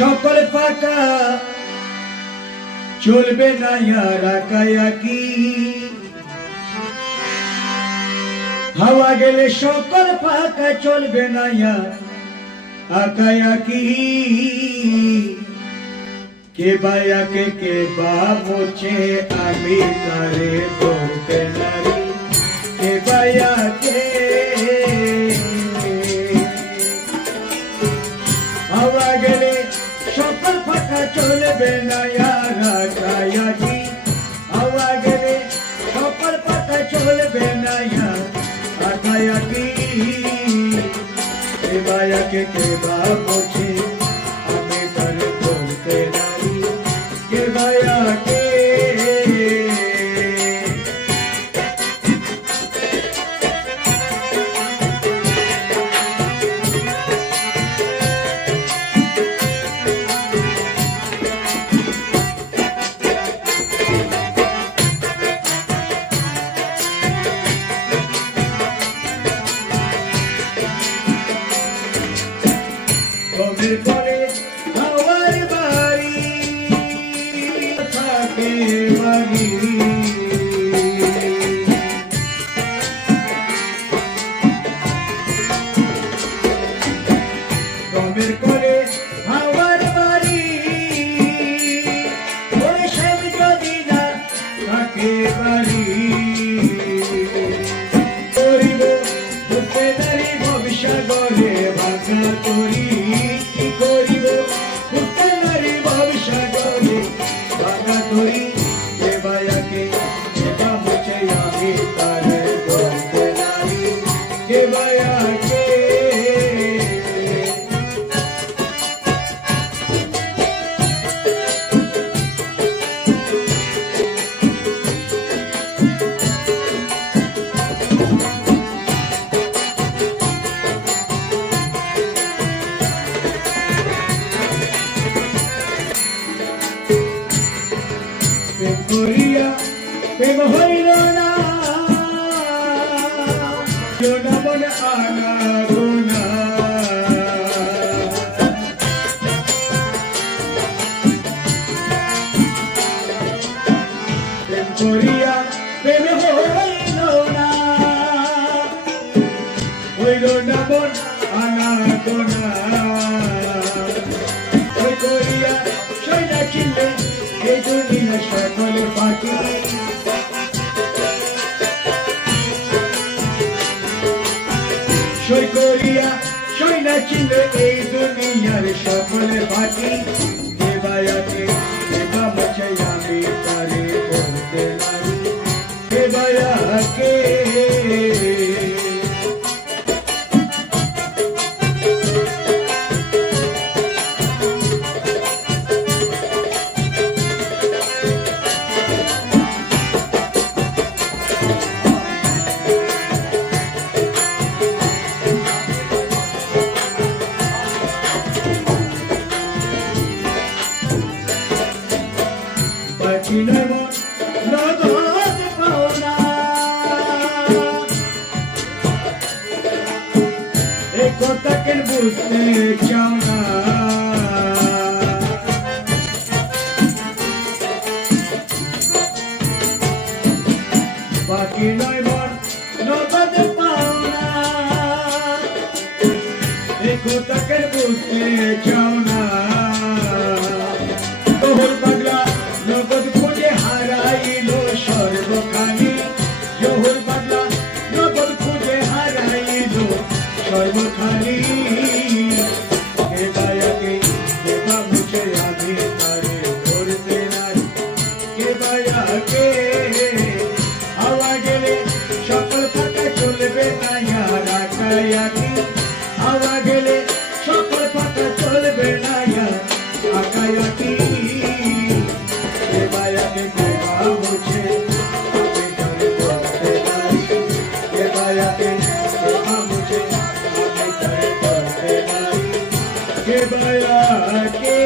সকল পাকা চলবে না আর একাকি হাওয়া গেলে সকল পাকা চলবে না একাকি কে বায়াকে কে বা মোছে আমি তারে বলতে নারি কে বায়াকে হাওয়া গেলে সকল পাকা চলবে না একাকি হাওয়া গেলে সকল পাকা চলবে না একাকি কে বায়াকে কে বা মোছে আমি তারে বলতে নারি কে বায়াকে গমের পরে হাওয়ার বাড়ি থাকে বাড়ি গমের পরে হাওয়ার বাড়ি ওই সব যদি না থাকে বাড়ি করিব বুঝতে নারী ভবিষ্যগরে ভাঙা করি কি করিব বুঝতে নারী ভবিষ্যগরে ভাঙা করি কে বায়াকে কে বা মুছে আমি তারে বলতে নারী কে বায়াকে প্রেম করিয়া প্রেম হইল না মন আনা গোনা প্রেম করিয়া প্রেম হইল না মন আনা গোনা ওই করিয়া সইনা চিনলে এই দুনিয়া সকল পাখি সই করিয়া সইনা চিনলে এই দুনিয়ার সকল পাখি কে বায়াকে কে বা মুছে আমি তারে বলতে নারি কে বায়াকে বাঁচিলে মন নগদ পাওনা এ কথা কেন বুঝতে চাও না বাকি নয় মন নগদ পাওনা এ কথা কেন বুঝতে চাও না তোর পাগলা নগদ খুঁজে হারাইল সর্বখানি জোহর পাগলা নগদ খুঁজে হারাইল সর্বখানি কে বায়াকে কে বা মুছে আমি তারে ধরতে নারি কে বায়াকে হাওয়া গেলে সকল পাকা চলবে না একাকি হাওয়া গেলে সকল পাকা চলবে না একাকি কে বায়াকে কে বা মুছে আমি তারে বলতে নারি কে বায়াকে কে বা মুছে আমি তারে বলতে নারি কে বায়াকে